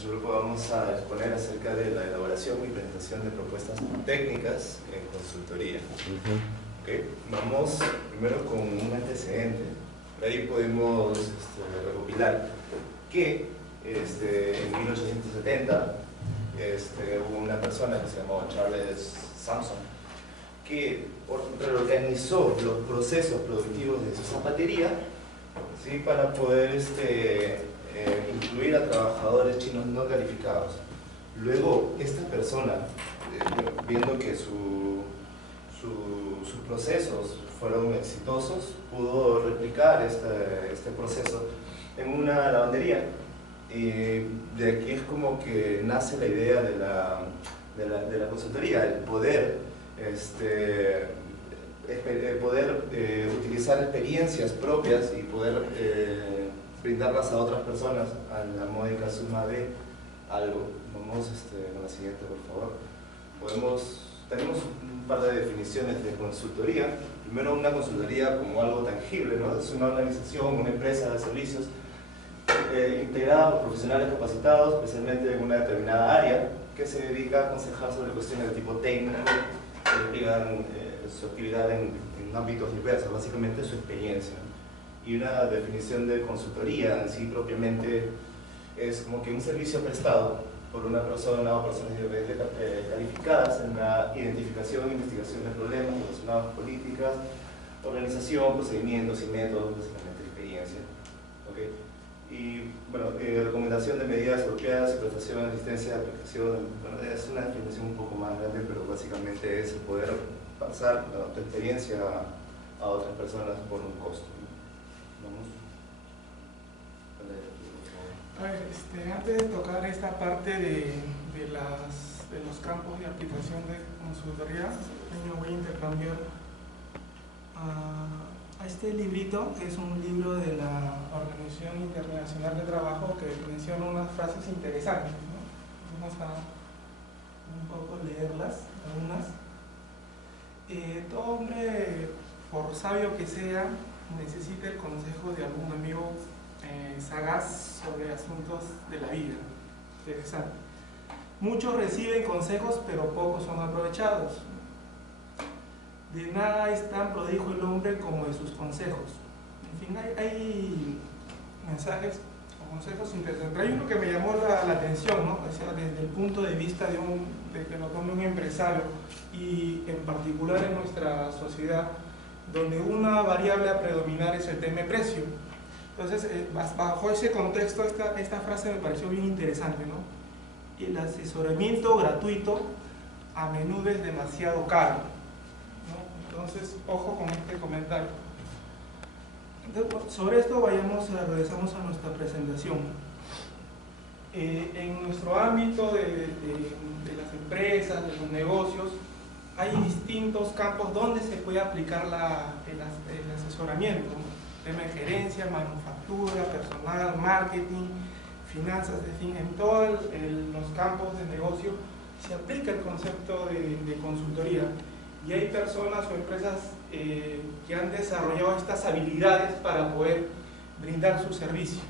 nuestro grupo vamos a exponer acerca de la elaboración y presentación de propuestas técnicas en consultoría. ¿Okay? Vamos primero con un antecedente. Por ahí podemos recopilar que en 1870 hubo una persona que se llamó Charles Sampson que reorganizó los procesos productivos de su zapatería, ¿sí?, para poder incluir a trabajadores chinos no calificados. Luego, esta persona, viendo que sus procesos fueron exitosos, pudo replicar este proceso en una lavandería. Y de aquí es como que nace la idea de la consultoría, el poder utilizar experiencias propias y poder brindarlas a otras personas a la módica suma de algo. Vamos con la siguiente, por favor. Tenemos un par de definiciones de consultoría. Primero, una consultoría como algo tangible, ¿no? Es una organización, una empresa de servicios integrada por profesionales capacitados, especialmente en una determinada área, que se dedica a aconsejar sobre cuestiones de tipo técnico, que despliegan su actividad en ámbitos diversos, básicamente su experiencia. Y una definición de consultoría en sí propiamente es como que un servicio prestado por una persona o personas calificadas en la identificación e investigación de problemas relacionados con políticas, organización, procedimientos y métodos, básicamente experiencia. ¿Okay? Y bueno, recomendación de medidas apropiadas, prestación, asistencia, aplicación. Bueno, es una definición un poco más grande, pero básicamente es el poder pasar tu experiencia a otras personas por un costo. Vamos. A ver, antes de tocar esta parte de los campos de aplicación de consultoría, me voy a intercambiar a este librito, que es un libro de la Organización Internacional de Trabajo, que menciona unas frases interesantes, ¿no? Vamos a un poco leerlas, algunas. Todo hombre, por sabio que sea, necesita el consejo de algún amigo sagaz sobre asuntos de la vida. Interesante. Muchos reciben consejos, pero pocos son aprovechados. De nada es tan prodijo el hombre como de sus consejos. En fin, hay mensajes o consejos interesantes. Hay uno que me llamó la atención, ¿no? O sea, desde el punto de vista de que lo tome un empresario, y en particular en nuestra sociedad, donde una variable a predominar es el tema de precio. Entonces, bajo ese contexto, esta frase me pareció bien interesante, ¿no? El asesoramiento gratuito a menudo es demasiado caro, ¿no? Entonces, ojo con este comentario. Entonces, sobre esto regresamos a nuestra presentación. En nuestro ámbito de las empresas, de los negocios, hay distintos campos donde se puede aplicar el asesoramiento, ¿no? Tema de gerencia, manufactura, personal, marketing, finanzas, en fin, en todos los campos de negocio se aplica el concepto de consultoría, y hay personas o empresas que han desarrollado estas habilidades para poder brindar su servicio.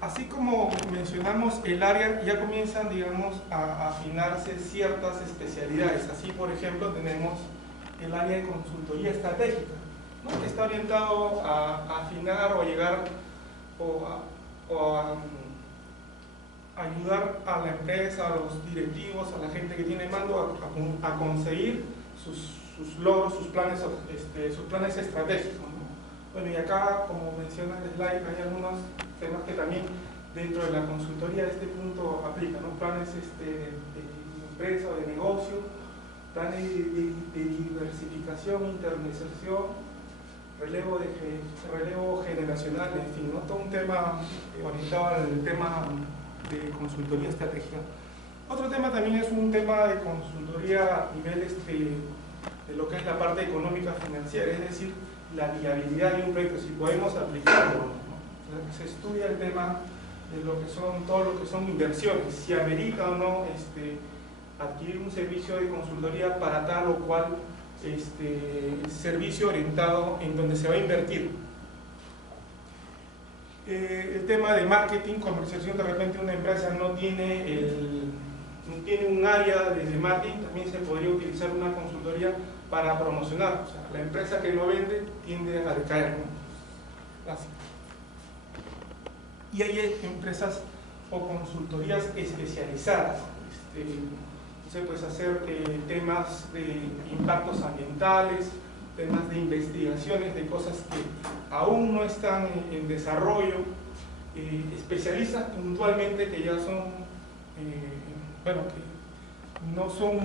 Así como mencionamos el área, ya comienzan, digamos, a afinarse ciertas especialidades. Así, por ejemplo, tenemos el área de consultoría estratégica, ¿no? Que está orientado a afinar o llegar a ayudar a la empresa, a los directivos, a la gente que tiene mando a conseguir sus logros, sus planes estratégicos, ¿no? Bueno, y acá, como menciona el slide, hay algunos temas que también dentro de la consultoría de este punto aplican, ¿no? Planes de empresa o de negocio, planes de diversificación, internacionalización, relevo generacional, en fin, ¿no? Todo un tema orientado al tema de consultoría estratégica. Otro tema también es un tema de consultoría a nivel de lo que es la parte económica financiera, es decir, la viabilidad de un proyecto, si podemos aplicarlo, ¿no? Se estudia el tema de todo lo que son inversiones, si amerita o no adquirir un servicio de consultoría para tal o cual servicio orientado en donde se va a invertir. El tema de marketing, comercialización, de repente una empresa no tiene un área de marketing, también se podría utilizar una consultoría para promocionar. O sea, la empresa que no vende tiende a decaer, ¿no? Así. Y hay empresas o consultorías especializadas. Se puede hacer temas de impactos ambientales, temas de investigaciones de cosas que aún no están en desarrollo, especialistas puntualmente que ya son, bueno, que no son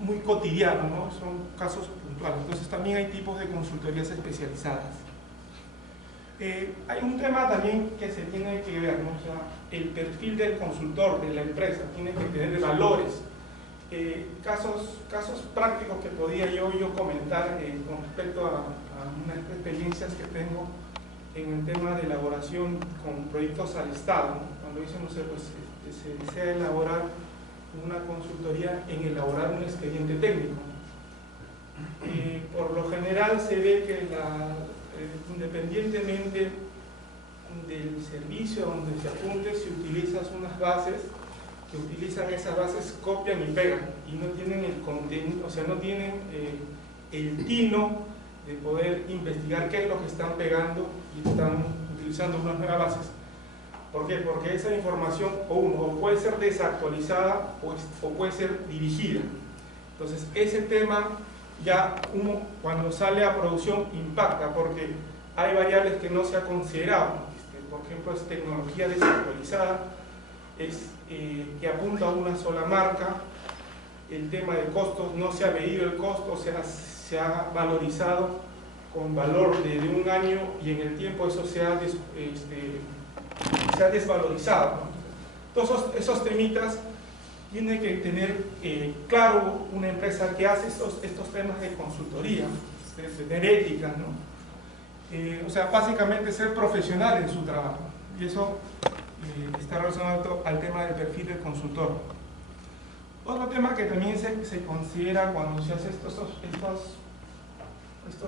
muy cotidianos, ¿no? Son casos puntuales. Entonces también hay tipos de consultorías especializadas. Hay un tema también que se tiene que ver, ¿no? O sea, el perfil del consultor, de la empresa, tiene que tener valores. Casos prácticos que podía yo comentar con respecto a unas experiencias que tengo en el tema de elaboración con proyectos al Estado, ¿no? Cuando dicen, no sé, pues se desea elaborar una consultoría en elaborar un expediente técnico. Por lo general se ve que independientemente del servicio donde se apunte, si utilizas unas bases, que utilizan esas bases, copian y pegan, y no tienen el contenido, o sea, no tienen el tino de poder investigar qué es lo que están pegando y están utilizando unas nuevas bases. ¿Por qué? Porque esa información o puede ser desactualizada o puede ser dirigida. Entonces, ese tema ya uno cuando sale a producción impacta, porque hay variables que no se ha considerado. Por ejemplo, es tecnología desactualizada, es que apunta a una sola marca, el tema de costos, no se ha medido el costo, o sea, se ha valorizado con valor de un año y en el tiempo eso se ha desvalorizado, ¿no? Todos esos temitas tiene que tener claro una empresa que hace estos temas de consultoría, de tener ética, ¿no? O sea, básicamente ser profesional en su trabajo, y eso está relacionado al tema del perfil del consultor. Otro tema que también se considera cuando se hace estos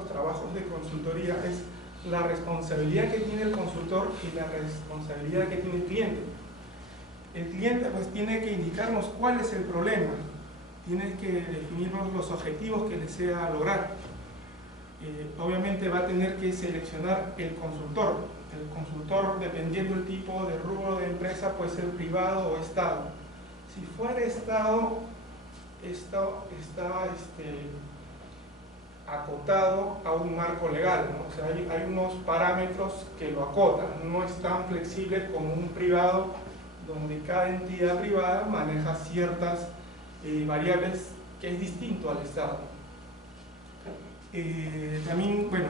trabajos de consultoría es la responsabilidad que tiene el consultor y la responsabilidad que tiene el cliente. El cliente pues tiene que indicarnos cuál es el problema, tiene que definirnos los objetivos que desea lograr. Obviamente va a tener que seleccionar el consultor. El consultor, dependiendo del tipo de rubro de empresa, puede ser privado o Estado. Si fuera Estado, está acotado a un marco legal, ¿no? O sea, hay unos parámetros que lo acotan, no es tan flexible como un privado, donde cada entidad privada maneja ciertas variables que es distinto al Estado. También, bueno,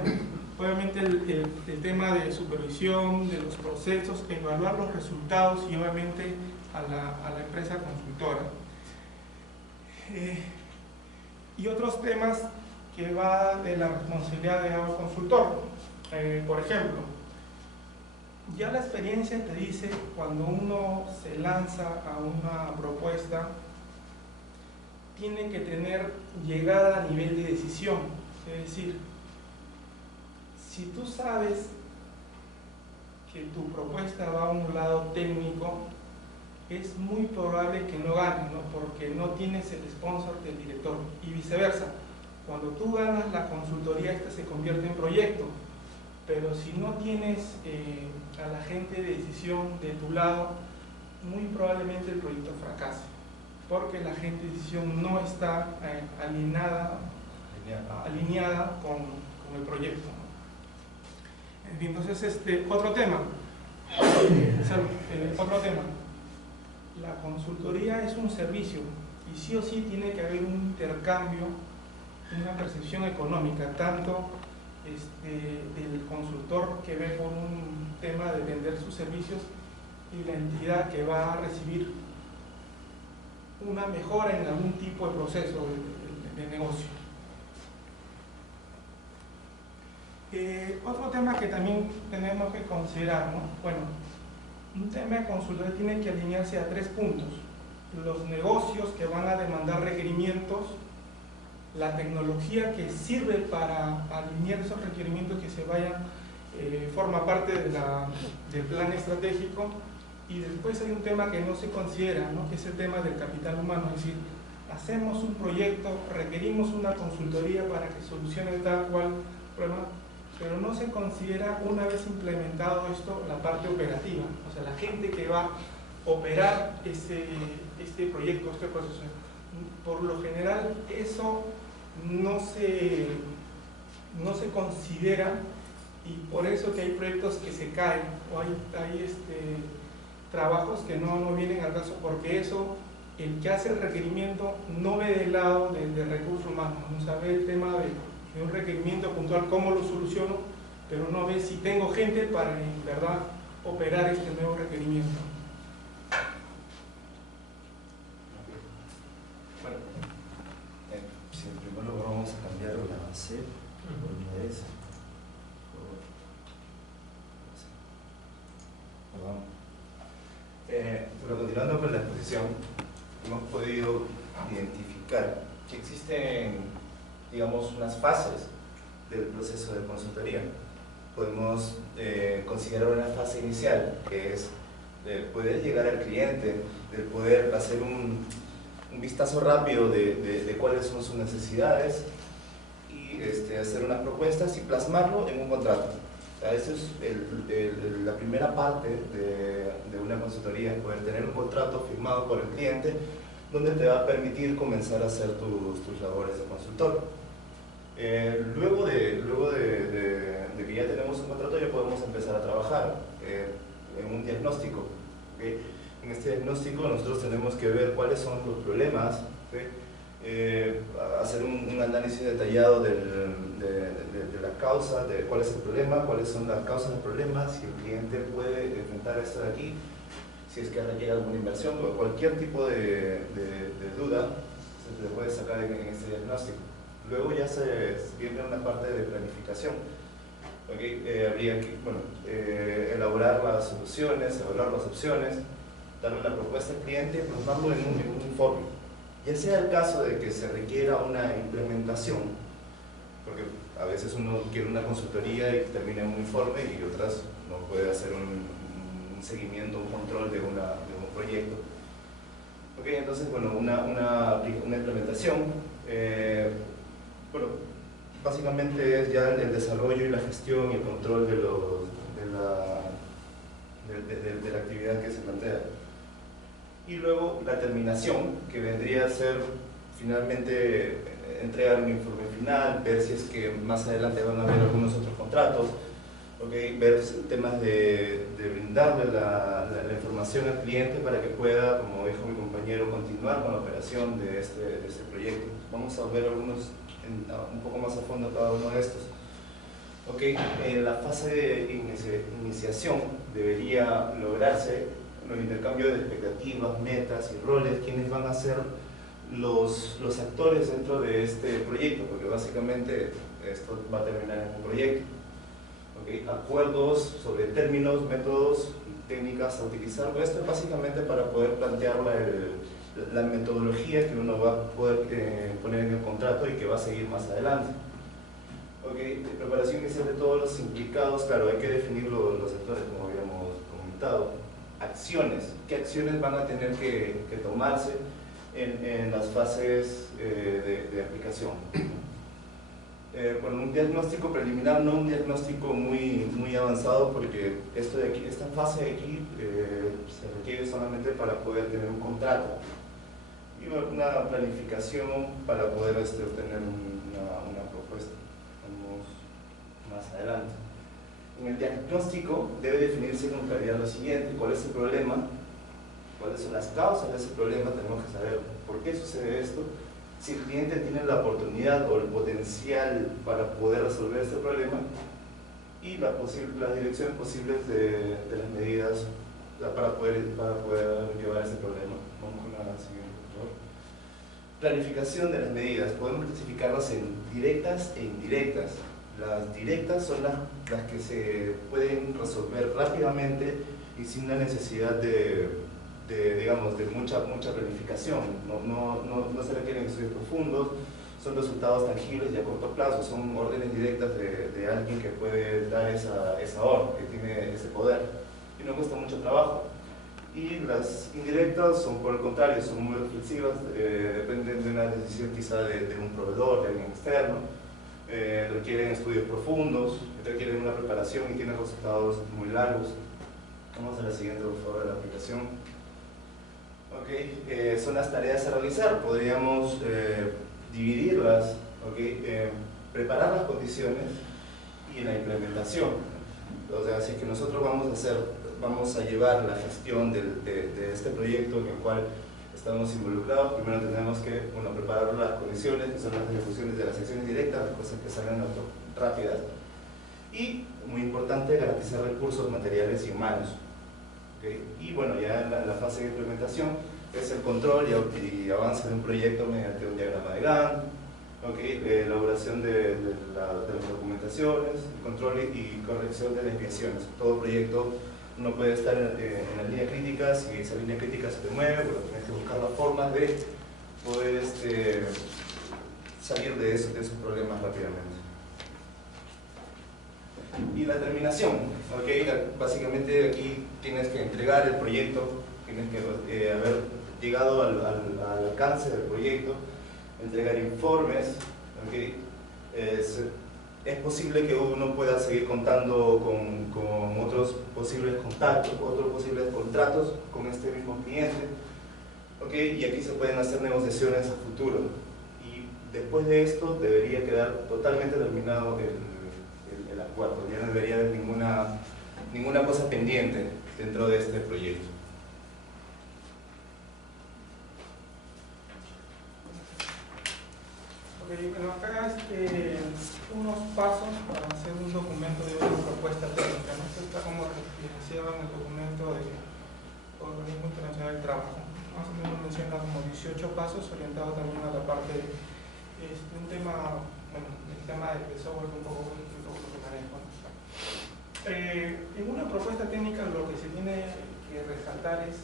obviamente el tema de supervisión de los procesos, evaluar los resultados y obviamente a la empresa consultora. Y otros temas que va de la responsabilidad del consultor. Por ejemplo, ya la experiencia te dice cuando uno se lanza a una propuesta, tiene que tener llegada a nivel de decisión. Es decir, si tú sabes que tu propuesta va a un lado técnico, es muy probable que no ganes, ¿no? Porque no tienes el sponsor del director, y viceversa. Cuando tú ganas la consultoría, se convierte en proyecto, pero si no tienes a la gente de decisión de tu lado, muy probablemente el proyecto fracase, porque la gente de decisión no está alineada con el proyecto. Entonces, otro tema. Otro tema. La consultoría es un servicio y sí o sí tiene que haber un intercambio, una percepción económica, tanto del consultor que ve por un tema de vender sus servicios y la entidad que va a recibir una mejora en algún tipo de proceso de negocio. Otro tema que también tenemos que considerar, ¿no? Bueno, un tema de consultoría tiene que alinearse a 3 puntos: los negocios que van a demandar requerimientos, la tecnología que sirve para alinear esos requerimientos que se vayan forma parte del plan estratégico. Y después hay un tema que no se considera, ¿no? Que es el tema del capital humano, es decir, hacemos un proyecto, requerimos una consultoría para que solucione tal cual problema, pero no se considera, una vez implementado esto, la parte operativa, o sea, la gente que va a operar este proyecto, este proceso. Por lo general, eso no se considera, y por eso que hay proyectos que se caen, o hay trabajos que no vienen al caso, porque eso, el que hace el requerimiento no ve del lado de recursos humanos, no sabe el tema de un requerimiento puntual, cómo lo soluciono, pero no ve si tengo gente para en verdad operar este nuevo requerimiento. Bueno, si en primer lugar vamos a cambiar la C por una S. Perdón. Pero continuando con la exposición, hemos podido identificar que existen, digamos, unas fases del proceso de consultoría. Podemos considerar una fase inicial, que es de poder llegar al cliente, de poder hacer un vistazo rápido de cuáles son sus necesidades y hacer unas propuestas y plasmarlo en un contrato. Esa es la primera parte de una consultoría, poder tener un contrato firmado por el cliente donde te va a permitir comenzar a hacer tus labores de consultor. Luego de que ya tenemos un contrato, ya podemos empezar a trabajar en un diagnóstico. ¿Okay? En este diagnóstico nosotros tenemos que ver cuáles son los problemas, ¿okay? Hacer un análisis detallado de la causa, de cuál es el problema, cuáles son las causas del problema, si el cliente puede enfrentar esto de aquí, si es que requiere alguna inversión o cualquier tipo de duda se le puede sacar en este diagnóstico. Luego ya se viene una parte de planificación. ¿Okay? Habría que elaborar las soluciones, evaluar las opciones, darle la propuesta al cliente y plasmarlo en un informe. Ya sea el caso de que se requiera una implementación, porque a veces uno quiere una consultoría y termina en un informe y otras no puede hacer un seguimiento, un control de un proyecto. Okay, entonces, bueno, una implementación, básicamente es ya el desarrollo y la gestión y el control de la actividad que se plantea. Y luego la terminación, que vendría a ser finalmente entregar un informe final, ver si es que más adelante van a haber algunos otros contratos, ¿okay? Ver temas de brindarle la información al cliente para que pueda, como dijo mi compañero, continuar con la operación de este proyecto. Vamos a ver algunos un poco más a fondo cada uno de estos. ¿Okay? En la fase de iniciación debería lograrse el intercambio de expectativas, metas y roles, quienes van a ser los actores dentro de este proyecto, porque básicamente esto va a terminar en un proyecto. ¿Okay? Acuerdos sobre términos, métodos y técnicas a utilizar. Esto es básicamente para poder plantear la metodología que uno va a poder poner en el contrato y que va a seguir más adelante. ¿Okay? Preparación inicial de todos los implicados, claro, hay que definir los actores, como habíamos comentado. Acciones, ¿qué acciones van a tener que tomarse en las fases de aplicación? Bueno, un diagnóstico preliminar, no un diagnóstico muy avanzado, porque esta fase de aquí se requiere solamente para poder tener un contrato y una planificación para poder obtener una propuesta. Vamos más adelante. En el diagnóstico debe definirse con claridad lo siguiente: cuál es el problema, cuáles son las causas de ese problema, tenemos que saber por qué sucede esto, si el cliente tiene la oportunidad o el potencial para poder resolver este problema y las direcciones posibles de las medidas para poder llevar ese problema. Vamos con la siguiente, por favor. Planificación de las medidas. Podemos clasificarlas en directas e indirectas. Las directas son las que se pueden resolver rápidamente y sin la necesidad de mucha planificación. No se requieren estudios profundos, son resultados tangibles y a corto plazo, son órdenes directas de alguien que puede dar esa orden, que tiene ese poder, y no cuesta mucho trabajo. Y las indirectas son, por el contrario, son muy reflexivas, dependen de una decisión quizá de un proveedor, de alguien externo, requieren estudios profundos, requieren una preparación y tienen resultados muy largos. Vamos a la siguiente, por favor, de la aplicación. Okay. Son las tareas a realizar, podríamos dividirlas, okay. Preparar las condiciones y la implementación. O sea, si es que nosotros vamos a llevar la gestión de este proyecto en el cual estamos involucrados, primero tenemos que preparar las condiciones, que son las ejecuciones de las acciones directas, las cosas que salgan rápidas, y, muy importante, garantizar recursos materiales y humanos. ¿Okay? Y bueno, ya en la fase de implementación es el control y avance de un proyecto mediante un diagrama de Gantt, ¿okay? Elaboración de las documentaciones, control y corrección de desviaciones. Todo proyecto no puede estar en la línea crítica. Si esa línea crítica se te mueve, bueno, tienes que buscar las formas de poder salir de esos problemas rápidamente. Y la terminación, ¿okay? Básicamente aquí tienes que entregar el proyecto, tienes que haber llegado al alcance del proyecto, entregar informes, ¿okay? Es posible que uno pueda seguir contando con otros posibles contactos, otros posibles contratos con este mismo cliente, ¿okay? Y aquí se pueden hacer negociaciones a futuro. Y después de esto debería quedar totalmente terminado el acuerdo, ya no debería haber ninguna cosa pendiente dentro de este proyecto. Bueno, acá unos pasos para hacer un documento de una propuesta técnica, ¿no? Esto está como referenciado en el documento del Organismo Internacional del Trabajo. Más o menos menciona como 18 pasos orientados también a la parte de un tema, bueno, el tema del software un poco lo que manejo. En una propuesta técnica lo que se tiene que resaltar es,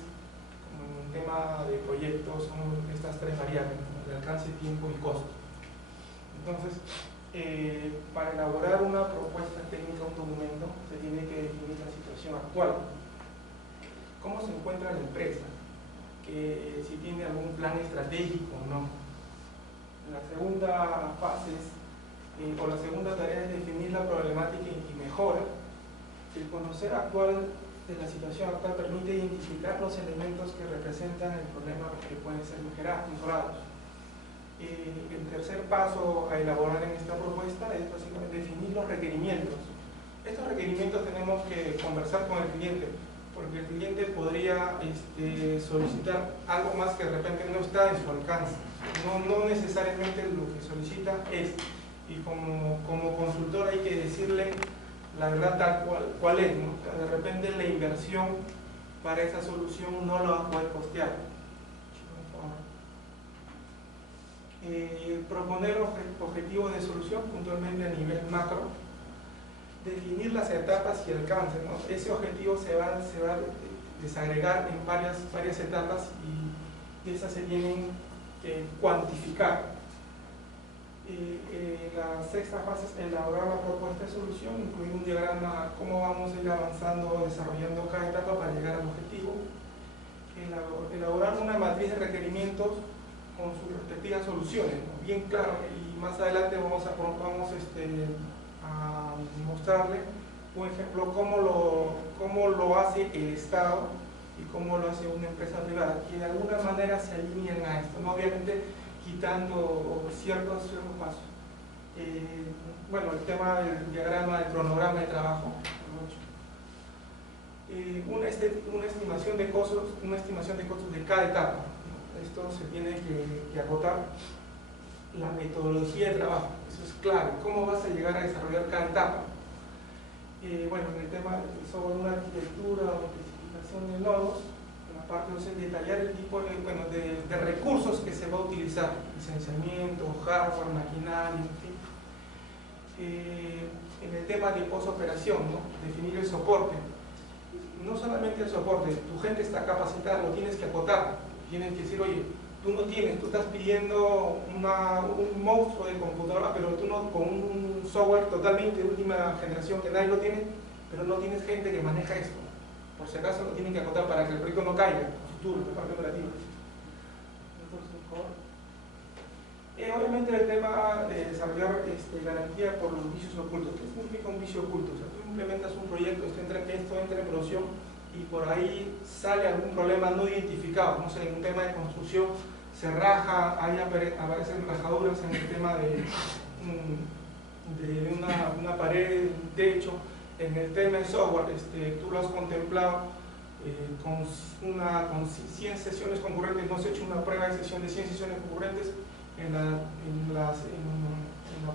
como en un tema de proyectos, son estas tres variables, ¿no? El alcance, tiempo y costo. Entonces, para elaborar una propuesta técnica, un documento, se tiene que definir la situación actual. ¿Cómo se encuentra la empresa? Que si tiene algún plan estratégico o no. La segunda fase o la segunda tarea es definir la problemática y mejora. El conocer actual de la situación actual permite identificar los elementos que representan el problema que pueden ser mejorados. El tercer paso a elaborar en esta propuesta es básicamente definir los requerimientos. Estos requerimientos tenemos que conversar con el cliente, porque el cliente podría solicitar algo más que de repente no está en su alcance. No necesariamente lo que solicita es, y como consultor hay que decirle la verdad tal cual es, ¿no? De repente la inversión para esa solución no la va a poder costear. Proponer objetivos de solución puntualmente a nivel macro, definir las etapas y alcance, ¿no? Ese objetivo se va a desagregar en varias etapas y esas se tienen que cuantificar. La sexta fase es elaborar la propuesta de solución, incluir un diagrama, cómo vamos a ir avanzando, desarrollando cada etapa para llegar al objetivo. Elaborar una matriz de requerimientos con sus respectivas soluciones, ¿no? Bien claro, y más adelante vamos a mostrarle un ejemplo cómo lo hace el Estado y cómo lo hace una empresa privada, que de alguna manera se alinean a esto, ¿no? Obviamente quitando ciertos pasos. Bueno, el tema del diagrama, del cronograma de trabajo, una estimación de costos de cada etapa. Esto se tiene que agotar. La metodología de trabajo, eso es clave. ¿Cómo vas a llegar a desarrollar cada etapa? Bueno, en el tema sobre una arquitectura o especificación de nodos, en la parte de detallar el tipo de recursos que se va a utilizar, licenciamiento, hardware, maquinaria, en fin. En el tema de posoperación, ¿no? Definir el soporte. No solamente el soporte, tu gente está capacitada, lo tienes que acotar. Tienes que decir, oye, tú estás pidiendo un monstruo de computadora, pero tú no, con un software totalmente de última generación que nadie lo tiene, pero no tienes gente que maneja esto. Por si acaso lo tienen que acotar para que el proyecto no caiga en el futuro, de parte operativa. Obviamente el tema de desarrollar garantía por los vicios ocultos. ¿Qué significa un vicio oculto? O sea, tú implementas un proyecto, esto entra en producción y por ahí sale algún problema no identificado, no sé, en un tema de construcción se raja, ahí aparecen rajaduras en el tema de una pared, un techo. En el tema de software, tú lo has contemplado con 100 sesiones concurrentes, hemos hecho una prueba de sesión de 100 sesiones concurrentes, en la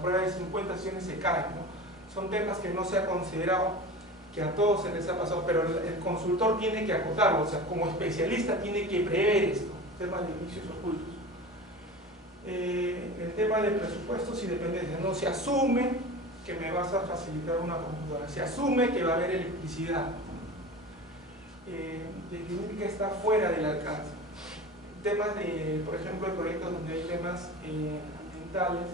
prueba de 50 sesiones se caen, ¿no? Son temas que no se ha considerado, que a todos se les ha pasado, pero el consultor tiene que acotarlo, o sea, como especialista tiene que prever esto, temas de vicios ocultos. El tema de presupuestos y dependencias, no se asume que me vas a facilitar una computadora, se asume que va a haber electricidad, definir que está fuera del alcance. Temas de, por ejemplo, de proyectos donde hay temas ambientales,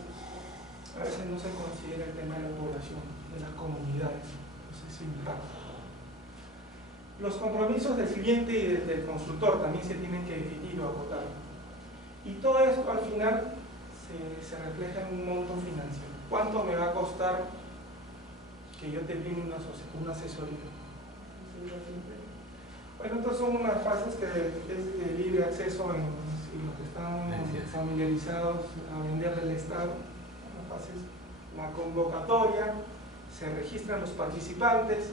a veces no se considera el tema de la población, de las comunidades, entonces se impacta. Los compromisos del cliente y del consultor también se tienen que definir o acotar. Y todo esto al final se refleja en un monto financiero. ¿Cuánto me va a costar que yo te brinde una asesoría? Bueno, entonces son unas fases que es de libre acceso en los que están familiarizados a vender del Estado. Las fases, la convocatoria, se registran los participantes,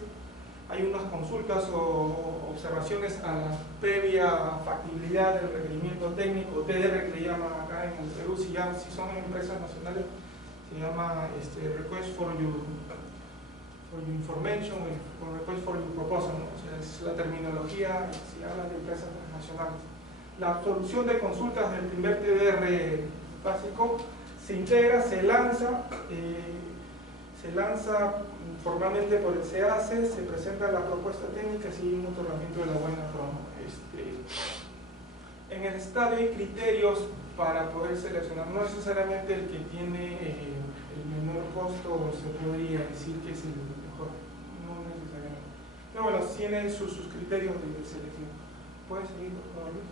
hay unas consultas o observaciones a la previa factibilidad del requerimiento técnico, TDR que le llaman acá en el Perú, si son empresas nacionales, se llama Request for Your Information o Request for Your Proposal, ¿no? O sea, es la terminología, si habla de empresas transnacionales. La absolución de consultas del primer TDR básico se integra, se lanza formalmente por el SEACE, se presenta la propuesta técnica y un otorgamiento de la buena promo. En el estadio hay criterios para poder seleccionar, no necesariamente el que tiene el menor costo se podría decir que es el mejor, no necesariamente. Pero bueno, tiene sus criterios de selección. ¿Puedes seguir, por favor, Luis?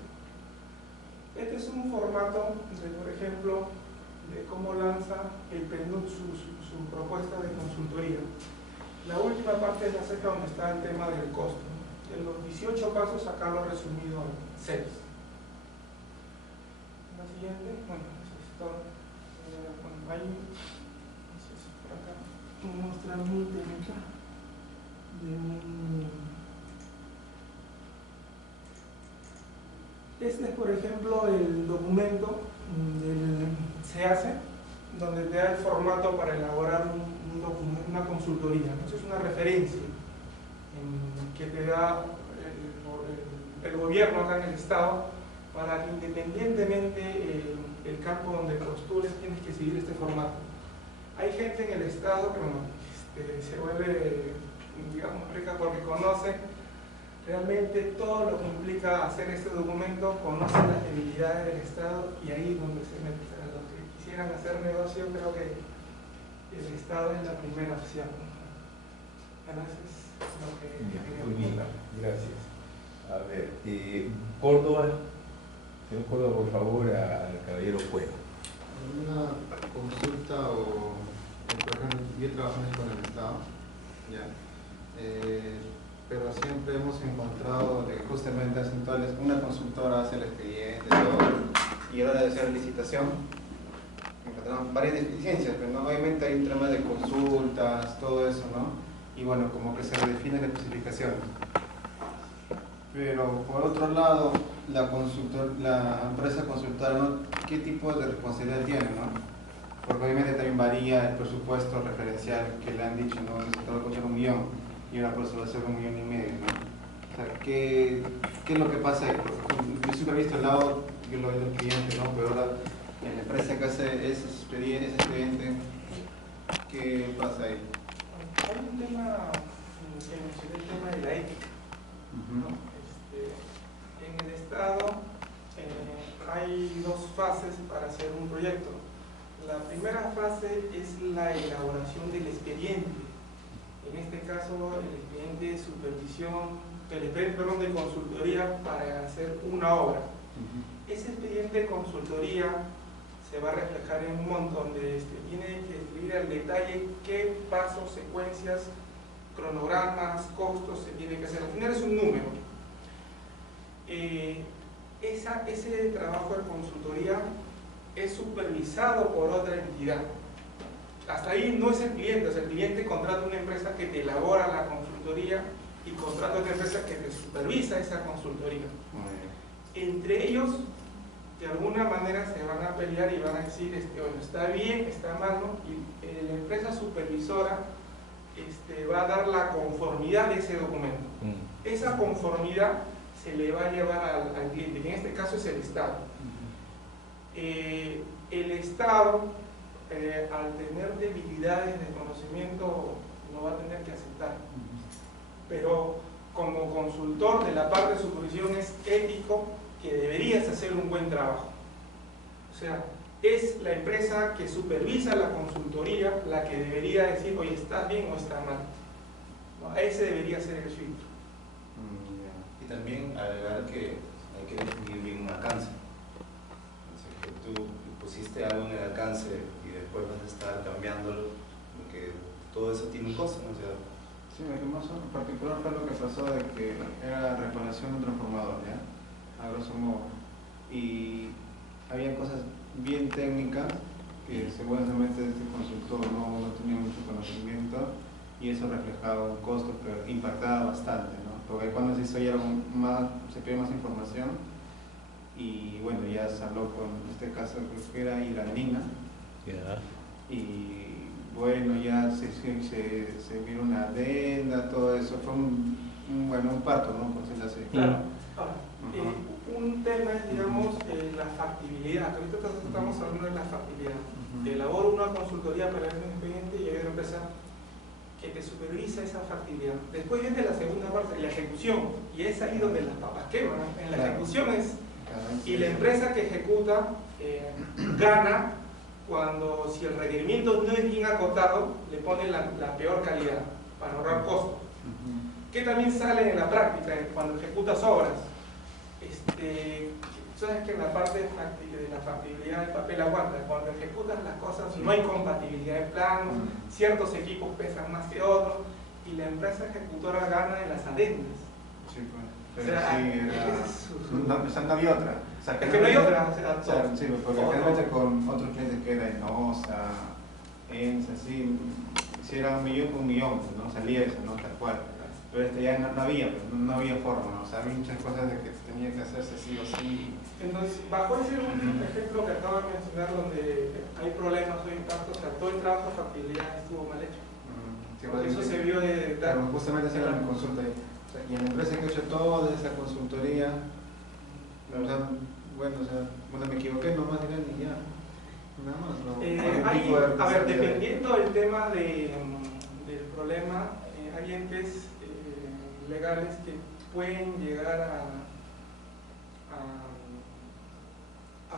Este es un formato, por ejemplo, de cómo lanza el PNUD su propuesta de consultoría. La última parte es la cerca donde está el tema del costo. De los 18 pasos, acá lo he resumido en 6. La siguiente, bueno, eso es todo. Bueno, ahí, no sé si por acá, voy a mostrar mi técnica Este es, por ejemplo, el documento del SEACE, donde te da el formato para elaborar una consultoría, ¿no? Eso es una referencia que te da el gobierno acá en el Estado para que independientemente el campo donde postules tienes que seguir este formato. Hay gente en el Estado que bueno, se vuelve, digamos, rica porque conoce realmente todo lo que implica hacer este documento, conoce las debilidades del Estado y ahí es donde se mete. O sea, los que quisieran hacer negocio, creo que el Estado es la primera opción. Gracias. Muy bien, gracias. A ver, Córdoba, señor Córdoba, por favor, al caballero Cueva. Una consulta por ejemplo, yo trabajo con el Estado, ¿ya? Pero siempre hemos encontrado de que justamente una consultora hace el expediente, todo, y a la hora de hacer licitación encontramos varias deficiencias, pero ¿no? Obviamente hay un tema de consultas, todo eso, ¿no? Y bueno, como que se redefinen las especificaciones. Pero por otro lado, la empresa consultora, ¿no? ¿Qué tipo de responsabilidad tiene, no? Porque obviamente también varía el presupuesto referencial que le han dicho, ¿no? Se va a costar 1 millón y una persona va a ser 1,5 millones, ¿no? O sea, ¿qué es lo que pasa ahí? Yo siempre he visto el lado que lo ve del cliente, ¿no? Pero ahora en la empresa que hace ese expediente, ¿qué pasa ahí? Hay un tema que mencioné, el tema de la ética, ¿no? En el Estado hay fases para hacer un proyecto. La primera fase es la elaboración del expediente. En este caso, el expediente de supervisión, el expediente, perdón, de consultoría para hacer una obra. Ese expediente de consultoría se va a reflejar en un montón de tiene que escribir al detalle qué pasos, secuencias, cronogramas, costos se tiene que hacer. Al final es un número. Ese trabajo de consultoría es supervisado por otra entidad. Hasta ahí no es el cliente, o sea, el cliente contrata una empresa que te elabora la consultoría y contrata otra empresa que te supervisa esa consultoría. Entre ellos, de alguna manera se van a pelear y van a decir, bueno, está bien, está mal, ¿no? Y la empresa supervisora va a dar la conformidad de ese documento. Esa conformidad se le va a llevar al cliente, que en este caso es el Estado. El Estado, al tener debilidades de conocimiento, lo va a tener que aceptar. Pero como consultor de la parte de supervisión es ético que deberías hacer un buen trabajo. O sea, es la empresa que supervisa la consultoría la que debería decir, oye, ¿está bien o está mal? ¿No? Ese debería ser el filtro. Y también agregar que hay que definir bien un alcance. O sea, que tú pusiste algo en el alcance y después vas a estar cambiándolo, porque todo eso tiene un costo, ¿no? O sea, sí, en particular fue lo que pasó de que era reparación de un transformador, ¿ya? A grosso modo. Y había cosas bien técnicas que seguramente este consultor no tenía mucho conocimiento y eso reflejaba un costo que impactaba bastante, ¿no? Porque cuando se hizo ya se pidió más información y bueno, ya se habló con, en este caso creo que era Hidralina, y bueno, ya se vio una adenda, todo eso, fue un parto, ¿no? Por decirlo así. Claro. Ahora, un tema es, digamos, la factibilidad. Ahorita estamos hablando de la factibilidad. Te elaboro una consultoría para un expediente y hay una empresa que te supervisa esa factibilidad. Después viene la segunda parte, la ejecución, y es ahí donde las papas queman. En la ejecución y la empresa que ejecuta gana cuando, si el requerimiento no es bien acotado, le pone la peor calidad para ahorrar costos. Que también sale en la práctica cuando ejecutas obras. Sabes que en la parte de la factibilidad el papel aguanta. Cuando ejecutas las cosas no hay compatibilidad de planos, ciertos equipos pesan más que otros y la empresa ejecutora gana en las adendas. Sí, pues. O Pero sea, no había otra. O sea, es que no hay otra. O sea, sí, porque realmente con otros clientes que era Enosa, ENSA, así, si era 1 millón, ¿no? Salía eso, ¿no? Tal cual. Pero ya no había forma, ¿no? O sea, había muchas cosas de que tenía que hacerse sí o sí. Entonces, bajo ese ejemplo que acabo de mencionar, donde hay problemas o impactos, o sea, todo el trabajo de factibilidad estuvo mal hecho. Sí, porque eso se vio de... Claro, justamente esa era mi consulta ahí. O sea, y en la empresa que ha hecho toda esa consultoría, o sea, bueno, me equivoqué nomás, dirán, y ya. Nada más, ¿no? A ver, dependiendo del tema del problema, hay entes legales que pueden llegar a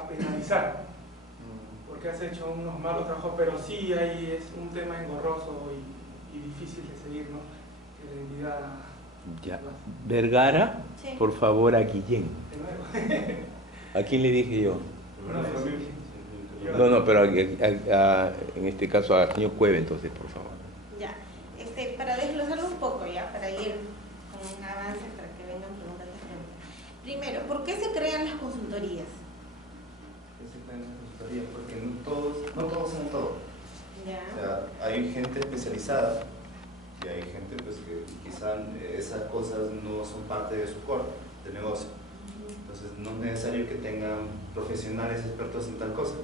penalizar porque has hecho unos malos trabajos, pero sí ahí es un tema engorroso y difícil de seguir, ¿no? Que la entidad... Ya. Vergara, Sí. por favor, a Guillén. ¿A quién le dije yo? No, pero en este caso al señor Cueve, entonces, por favor. Ya, para desglosarlo un poco, ya, para ir con un avance, para que vengan preguntas de frente. Primero, ¿por qué se crean las consultorías? porque no todos son todo. Ya. O sea, hay gente especializada y hay gente pues que quizás esas cosas no son parte de su core de negocio. Entonces no es necesario que tengan profesionales expertos en tal cosa,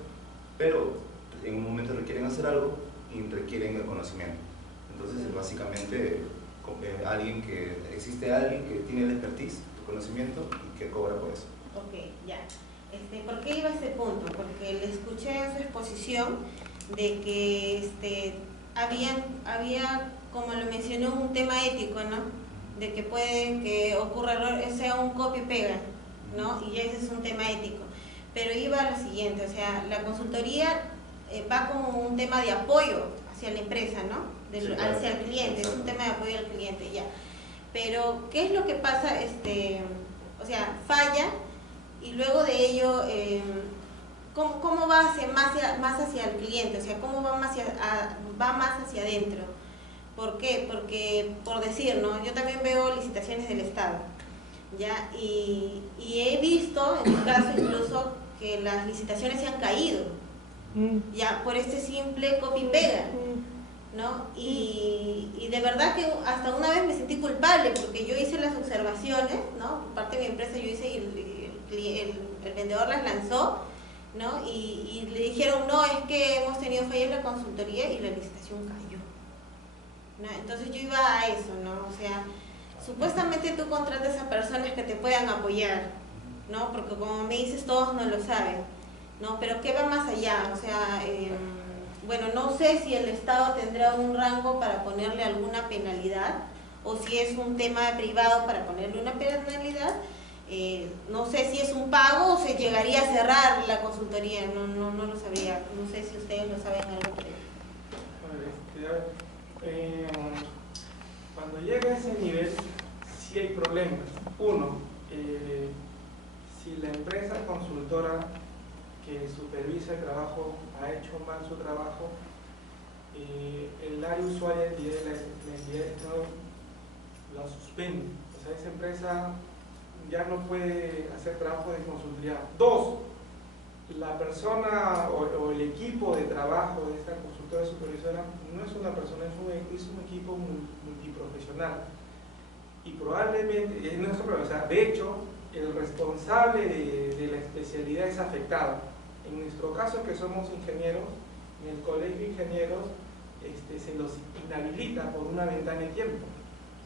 pero en un momento requieren hacer algo y requieren el conocimiento. Entonces básicamente existe alguien que tiene el expertise, el conocimiento y que cobra por eso. Ok, ya. ¿Por qué iba a ese punto? Porque le escuché en su exposición de que había, como lo mencionó, un tema ético, ¿no? De que puede que ocurra error, sea un copia y pega, ¿no? Y ese es un tema ético. pero iba a lo siguiente, o sea, la consultoría va como un tema de apoyo hacia la empresa, ¿no? Sí, claro. Hacia el cliente, es un tema de apoyo al cliente, ya. Pero, ¿qué es lo que pasa? O sea, falla y luego de ello, ¿cómo va más hacia el cliente? O sea, ¿cómo va más hacia adentro? ¿Por qué? Porque, por decir, ¿no? Yo también veo licitaciones del Estado, ¿ya? Y he visto, en mi caso incluso, que las licitaciones se han caído, ya, por este simple copy-pega, ¿no? Y de verdad que hasta una vez me sentí culpable porque yo hice las observaciones, ¿no? Por parte de mi empresa yo hice y el vendedor las lanzó, ¿no? Y le dijeron, no, es que hemos tenido fallas en la consultoría y la licitación cayó, ¿no? Entonces yo iba a eso, ¿no? O sea, supuestamente tú contratas a personas que te puedan apoyar, ¿no? Porque como me dices, todos no lo saben, ¿no? Pero ¿qué va más allá? O sea, bueno, no sé si el Estado tendrá un rango para ponerle alguna penalidad o si es un tema privado para ponerle una penalidad. No sé si es un pago o se llegaría a cerrar la consultoría, no lo sabría, no sé si ustedes lo saben algo. Cuando llega a ese nivel, sí hay problemas. Uno, si la empresa consultora que supervisa el trabajo ha hecho mal su trabajo, el área usuaria de la entidad de Estado la suspende. O sea, esa empresa ya no puede hacer trabajo de consultoría. Dos, la persona o el equipo de trabajo de esta consultora supervisora no es una persona, es un equipo multiprofesional. Y probablemente, no es un problema, o sea, de hecho, el responsable de la especialidad es afectado. En nuestro caso, que somos ingenieros, en el colegio de ingenieros se los inhabilita por una ventana de tiempo.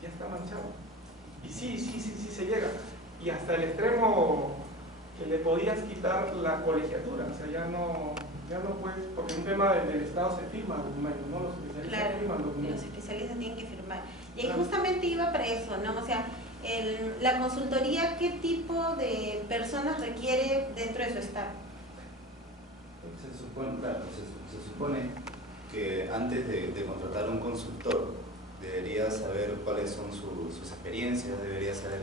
Ya está manchado. Y sí se llega. Y hasta el extremo que le podías quitar la colegiatura. O sea, ya no puedes, porque en un tema del Estado se firma documentos, ¿no? Los especialistas firman documentos. Los especialistas tienen que firmar. Y ahí justamente iba para eso, ¿no? O sea, la consultoría, ¿qué tipo de personas requiere dentro de su Estado? Se supone que antes de contratar un consultor debería saber cuáles son sus experiencias, debería saber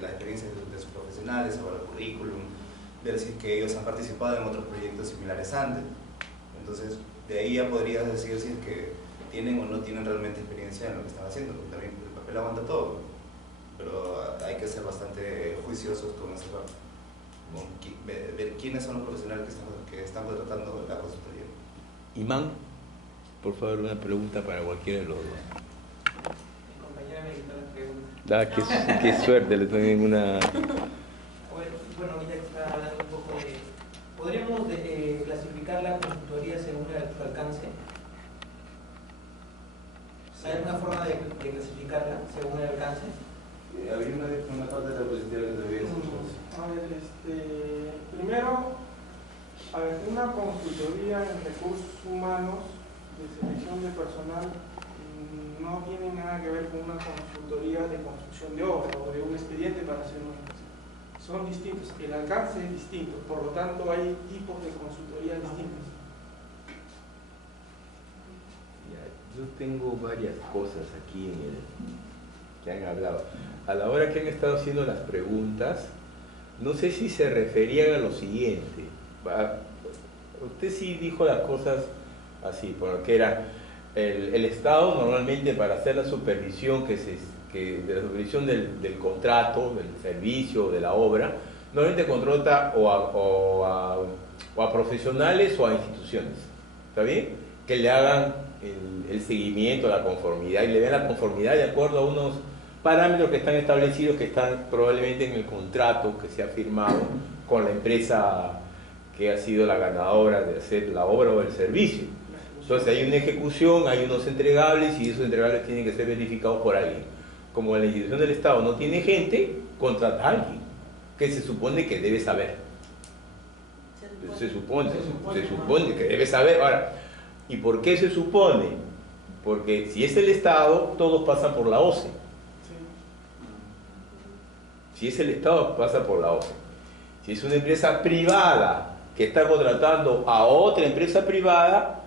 las experiencias de sus profesionales, sobre el currículum, ver si es que ellos han participado en otros proyectos similares antes. Entonces, de ahí ya podrías decir si es que tienen o no tienen realmente experiencia en lo que están haciendo, porque también el papel aguanta todo, pero hay que ser bastante juiciosos con esa parte. Ver quiénes son los profesionales que están contratando la consultoría. Imán, por favor, una pregunta para cualquiera de los dos. Mi compañera me quitó la pregunta. Qué suerte, le tengo una... Bueno, ahorita que está hablando un poco de... ¿Podríamos clasificar la consultoría según su alcance? ¿Hay alguna forma de clasificarla según el alcance? Había una parte de la positiva que debía decir. A ver, primero, una consultoría en recursos humanos de selección de personal no tiene nada que ver con una consultoría de construcción de obra o de un expediente para hacer una inversión. Son distintos, el alcance es distinto, por lo tanto hay tipos de consultoría distintos. Yo tengo varias cosas aquí que han hablado. A la hora que han estado haciendo las preguntas, no sé si se referían a lo siguiente. Usted sí dijo las cosas así, porque era el Estado normalmente para hacer la supervisión de la supervisión del contrato, del servicio, de la obra, normalmente contrata o a profesionales o a instituciones, ¿está bien? Que le hagan el seguimiento, la conformidad, y le vean la conformidad de acuerdo a unos parámetros que están establecidos, que están probablemente en el contrato que se ha firmado con la empresa que ha sido la ganadora de hacer la obra o el servicio. Entonces hay una ejecución, hay unos entregables y esos entregables tienen que ser verificados por alguien. Como la institución del Estado no tiene gente, contrata a alguien que se supone que debe saber. Se supone que debe saber. Ahora, ¿y por qué se supone? Porque si es el Estado, todos pasan por la OCE. Si es el Estado, pasa por la OCE. Si es una empresa privada que está contratando a otra empresa privada,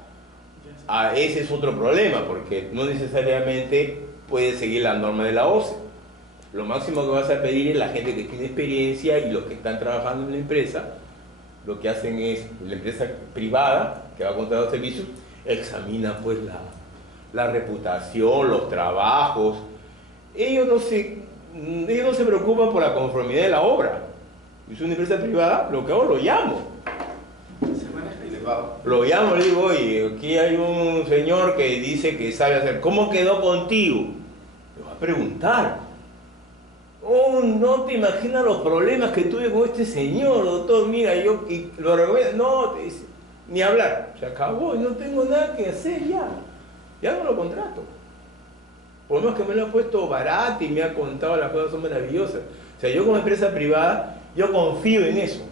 ese es otro problema, porque no necesariamente puede seguir la norma de la OCE. Lo máximo que vas a pedir es la gente que tiene experiencia, y los que están trabajando en la empresa, lo que hacen es, la empresa privada que va a contratar servicios, examina pues la reputación, los trabajos. Ellos no se preocupan por la conformidad de la obra. Es una empresa privada, lo que hago, lo llamo. Lo llamo, le digo, oye, aquí hay un señor que dice que sabe hacer. ¿Cómo quedó contigo? Le voy a preguntar. Oh, no te imaginas los problemas que tuve con este señor, doctor. Mira, yo y lo recomiendo. No, te dice, ni hablar. Se acabó, no tengo nada que hacer ya. Ya no lo contrato. Por lo menos que me lo ha puesto barato y me ha contado las cosas son maravillosas. O sea, yo como empresa privada, yo confío en eso.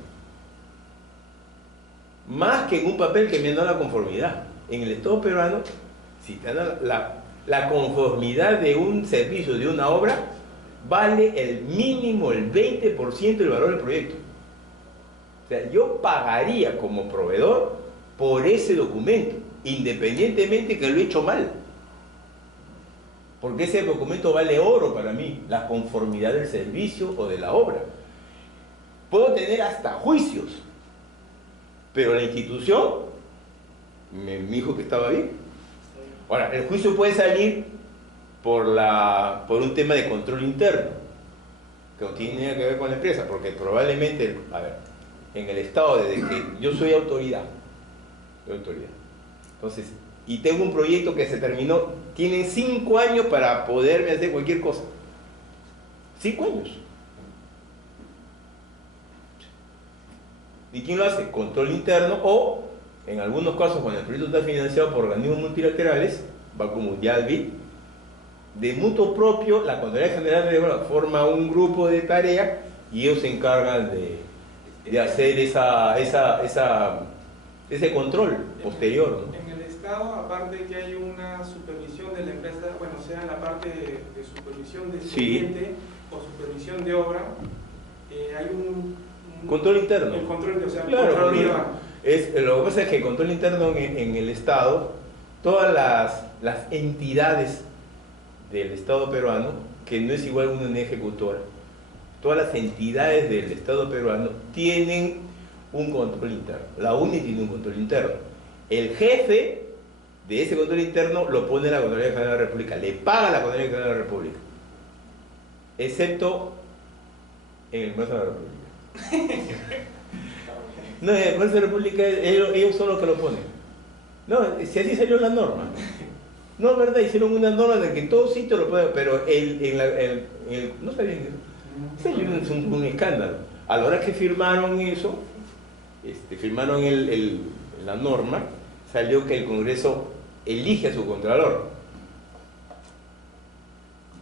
Más que en un papel que me da la conformidad. En el Estado peruano, si te dan la conformidad de un servicio, de una obra, vale el mínimo, el 20% del valor del proyecto. O sea, yo pagaría como proveedor por ese documento, independientemente que lo he hecho mal. Porque ese documento vale oro para mí, la conformidad del servicio o de la obra. Puedo tener hasta juicios, pero la institución me dijo que estaba bien. Ahora, el juicio puede salir por un tema de control interno, que no tiene nada que ver con la empresa, porque probablemente, a ver, en el Estado, desde que yo soy autoridad, entonces, y tengo un proyecto que se terminó, tienen 5 años para poderme hacer cualquier cosa. 5 años. ¿Y quién lo hace? Control interno, o en algunos casos, cuando el proyecto está financiado por organismos multilaterales, Banco Mundial, BID, de mutuo propio, la Contraloría General de Obras forma un grupo de tarea y ellos se encargan de hacer ese control posterior, ¿no? En el Estado, aparte que hay una supervisión de la empresa, bueno, sea en la parte de supervisión del cliente o supervisión de obra, hay un control interno. El control, o sea, claro, control lo que pasa es que el control interno en el Estado, todas las entidades del Estado peruano, que no es igual una ejecutora, todas las entidades del Estado peruano tienen un control interno. La UNI tiene un control interno. El jefe de ese control interno lo pone la Contraloría General de la República, le paga la Contraloría General de la República, excepto en el Congreso de la República. No, en el Congreso de la República ellos son los que lo ponen. No, si así salió la norma. No, es verdad, hicieron una norma de que en todo sitio lo pueden, pero no sabían eso. Es un escándalo. A la hora que firmaron eso, firmaron la norma, salió que el Congreso elige a su contralor.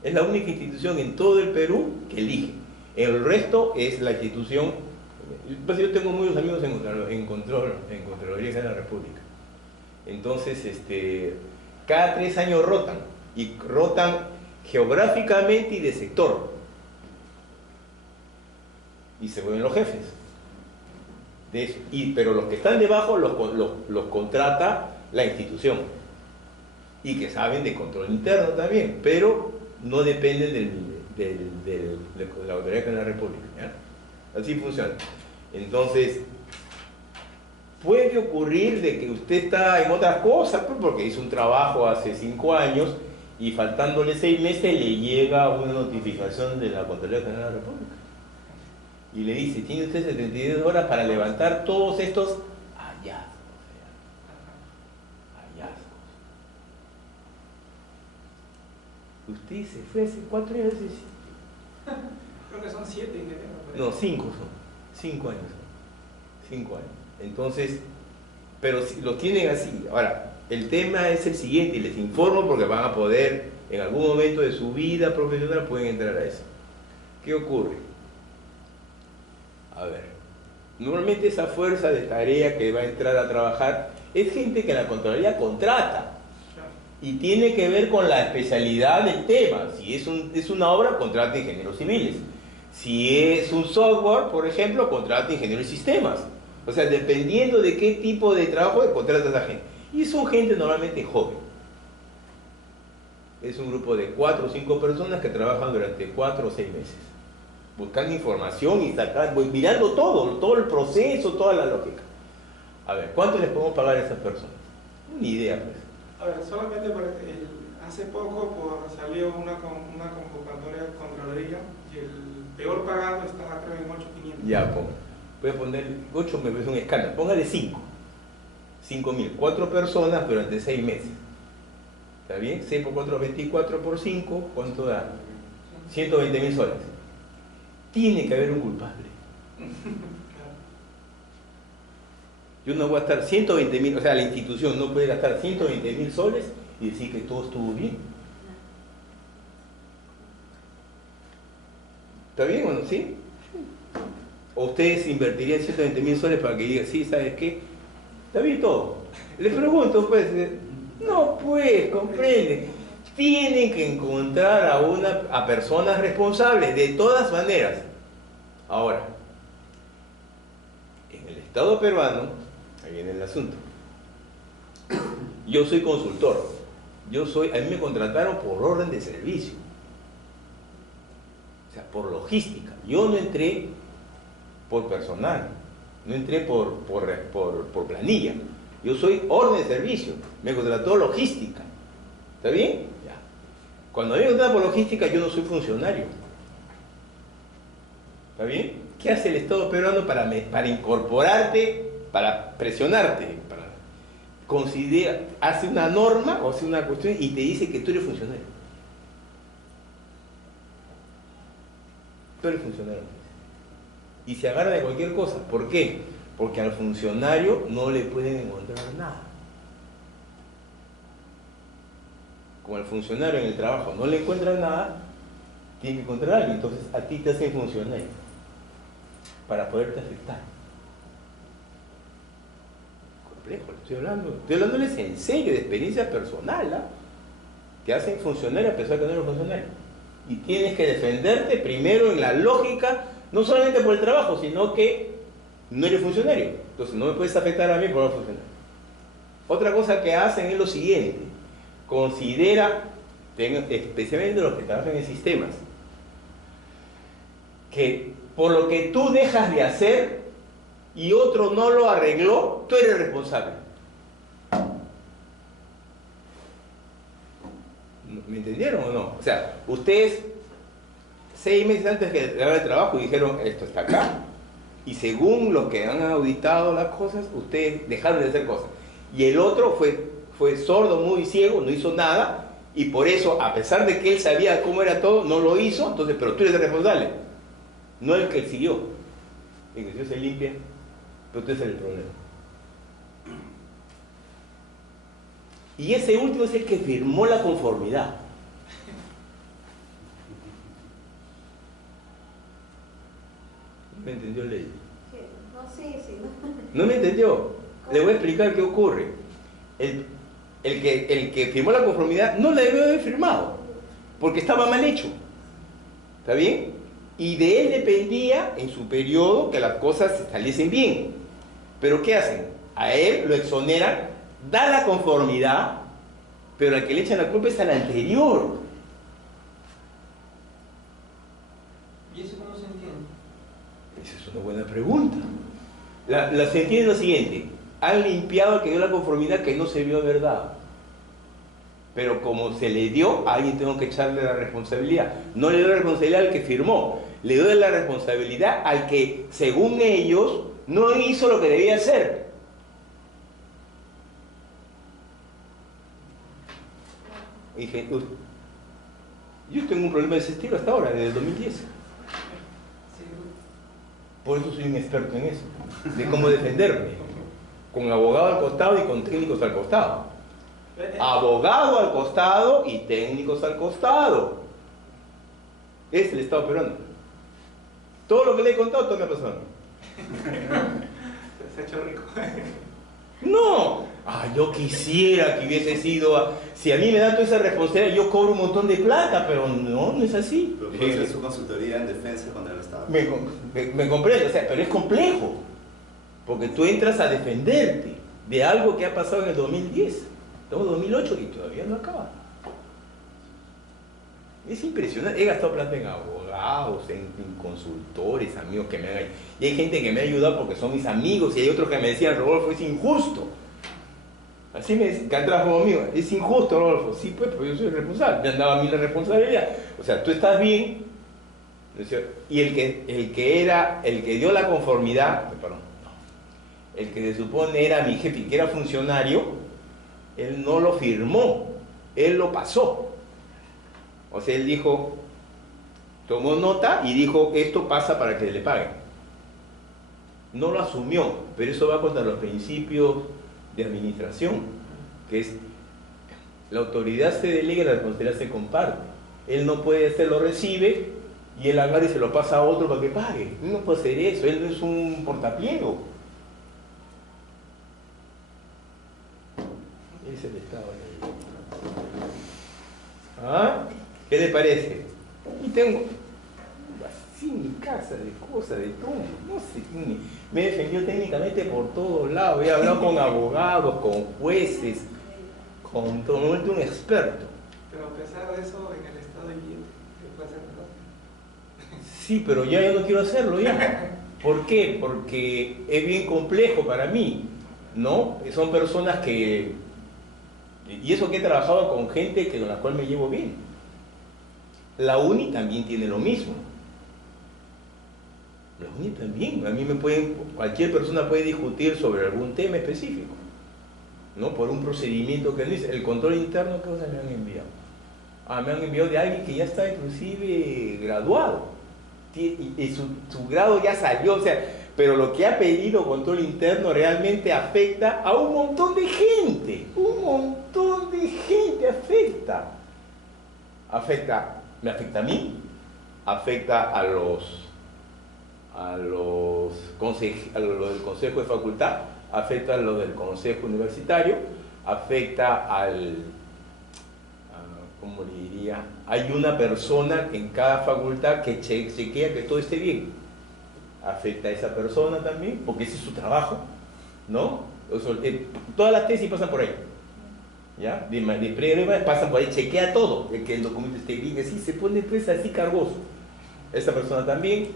Es la única institución en todo el Perú que elige. El resto es la institución. Yo tengo muchos amigos en Contraloría de la República. Entonces, cada 3 años rotan, y rotan geográficamente y de sector, y se vuelven los jefes de eso. Pero los que están debajo los contrata la institución, y que saben de control interno también, pero no dependen de la Autoridad de la República, ¿ya? Así funciona. Entonces, puede ocurrir de que usted está en otras cosas, pues, porque hizo un trabajo hace 5 años y faltándole 6 meses le llega una notificación de la Contraloría General de la República y le dice: tiene usted 72 horas para levantar todos estos hallazgos. Usted se fue hace 4 años. Creo que son 7 en enero. No, 5 son. 5 años. 5 años. Entonces, pero si lo tienen así. Ahora, el tema es el siguiente, y les informo porque van a poder, en algún momento de su vida profesional, pueden entrar a eso. ¿Qué ocurre? A ver, normalmente esa fuerza de tarea que va a entrar a trabajar es gente que la Contraloría contrata. Y tiene que ver con la especialidad del tema. Si es una obra, contrata ingenieros civiles. Si es un software, por ejemplo, contrata ingenieros de sistemas. O sea, dependiendo de qué tipo de trabajo contrata a esa gente. Y son gente normalmente joven. Es un grupo de 4 o 5 personas que trabajan durante 4 o 6 meses. Buscando información y mirando todo el proceso, toda la lógica. A ver, ¿cuánto les podemos pagar a esas personas? Una idea, pues. A ver, solamente hace poco salió una convocatoria de Contraloría y el peor pagado está creo en 8.500. Ya, voy a poner 8, me parece un escándalo. Póngale 5. 5.000. 4 personas durante 6 meses. ¿Está bien? 6 por 4, 24 por 5. ¿Cuánto da? 120.000 soles. Tiene que haber un culpable. Yo no voy a gastar 120.000, o sea, la institución no puede gastar 120.000 soles y decir que todo estuvo bien. ¿Está bien o no? ¿Sí? ¿O ustedes invertirían 120.000 soles para que digan, sí, ¿sabes qué? Está bien todo. Les pregunto, pues, no, pues, comprende. Tienen que encontrar a personas responsables, de todas maneras. Ahora, en el Estado peruano, ahí viene el asunto. Yo soy consultor. A mí me contrataron por orden de servicio. O sea, por logística. Yo no entré por personal, no entré por planilla. Yo soy orden de servicio. Me contrató logística. ¿Está bien? Ya. Cuando me contratan por logística, yo no soy funcionario. ¿Está bien? ¿Qué hace el Estado peruano para incorporarte, para presionarte? Hace una norma o hace una cuestión y te dice que tú eres funcionario. Tú eres funcionario. Y se agarra de cualquier cosa. ¿Por qué? Porque al funcionario no le pueden encontrar nada. Como al funcionario en el trabajo no le encuentran nada, tiene que encontrar a alguien. Entonces a ti te hacen funcionario para poderte afectar. Complejo, estoy hablándoles en serio, de experiencia personal, ¿eh? Que hacen funcionario a pesar de que no eres funcionario. Y tienes que defenderte primero en la lógica, no solamente por el trabajo, sino que no eres funcionario. Entonces no me puedes afectar a mí por no funcionario. Otra cosa que hacen es lo siguiente: considera, especialmente los que trabajan en sistemas, que por lo que tú dejas de hacer y otro no lo arregló, tú eres responsable. ¿Me entendieron o no? O sea, ustedes 6 meses antes de acabar el trabajo dijeron, esto está acá, y según los que han auditado las cosas, ustedes dejaron de hacer cosas. Y el otro fue sordo, muy ciego, no hizo nada, y por eso, a pesar de que él sabía cómo era todo, no lo hizo. Entonces, pero tú eres el responsable, no el que siguió. El que siguió se limpia, pero tú eres el problema. Y ese último es el que firmó la conformidad. ¿No me entendió, Ley? Sí. ¿No me entendió? Le voy a explicar qué ocurre. El que firmó la conformidad no la debió haber firmado, porque estaba mal hecho. ¿Está bien? Y de él dependía en su periodo que las cosas saliesen bien. Pero ¿qué hacen? A él lo exoneran, da la conformidad, pero al que le echan la culpa es al anterior. ¿Y eso cómo se entiende? Esa es una buena pregunta. Se entiende lo siguiente: han limpiado al que dio la conformidad que no se vio haber dado. Pero como se le dio, a alguien tengo que echarle la responsabilidad. No le doy la responsabilidad al que firmó, le doy la responsabilidad al que, según ellos, no hizo lo que debía hacer. Dije, yo tengo un problema de ese estilo hasta ahora, desde el 2010. Por eso soy un experto en eso, de cómo defenderme, con abogado al costado y con técnicos al costado. Abogado al costado y técnicos al costado. Es el Estado peruano. Todo lo que le he contado, todo me ha pasado a mí. Se ha hecho rico. No, yo quisiera que hubiese sido, si a mí me dan toda esa responsabilidad, yo cobro un montón de plata, pero no es así. Pero puede hacer su consultoría en defensa contra el Estado. Me comprendo, o sea, pero es complejo, porque tú entras a defenderte de algo que ha pasado en el 2010, estamos en 2008 y todavía no acaba. Es impresionante, he gastado plata en abogados, en consultores, amigos que me han ayudado. Y hay gente que me ha ayudado porque son mis amigos, y hay otros que me decían, Rodolfo, es injusto. Así me decían, que atrás como amigo, es injusto, Rodolfo. Sí, pues yo soy el responsable, me han dado a mí la responsabilidad. O sea, tú estás bien, y el que dio la conformidad, perdón, no, el que se supone era mi jefe y que era funcionario, él no lo firmó, él lo pasó. O sea, él dijo, tomó nota y dijo, esto pasa para que le paguen. No lo asumió, pero eso va contra los principios de administración, que es, la autoridad se delega y la responsabilidad se comparte. Él no puede hacerlo, recibe, y él agarra y se lo pasa a otro para que pague. Él no puede hacer eso, él no es un portapliego. Ese es el Estado. ¿Ah? ¿Qué le parece? Y tengo así mi casa de cosas, de todo, no sé, me he defendido técnicamente por todos lados, he hablado con abogados, con jueces, con todo, un experto. Pero a pesar de eso, en el estado de billete, ¿se puede hacer mejor? Sí, pero ya yo no quiero hacerlo ya. ¿Por qué? Porque es bien complejo para mí, ¿no? Son personas que... Y eso que he trabajado con gente con la cual me llevo bien. La UNI también tiene lo mismo. La UNI también. A mí cualquier persona puede discutir sobre algún tema específico, ¿no? Por un procedimiento que dice. El control interno, ¿qué cosas me han enviado? Me han enviado de alguien que ya está inclusive graduado. Y su grado ya salió, o sea, pero lo que ha pedido control interno realmente afecta a un montón de gente. Un montón de gente afecta. Me afecta a mí, afecta a los del Consejo de Facultad, afecta a los del Consejo Universitario, afecta ¿cómo le diría? Hay una persona en cada facultad que chequea que todo esté bien. Afecta a esa persona también, porque ese es su trabajo, ¿no? Todas las tesis pasan por ahí. ¿Ya? De prueba pasan por ahí, chequea todo, que el documento esté bien, así se pone pues así cargoso. Esta persona también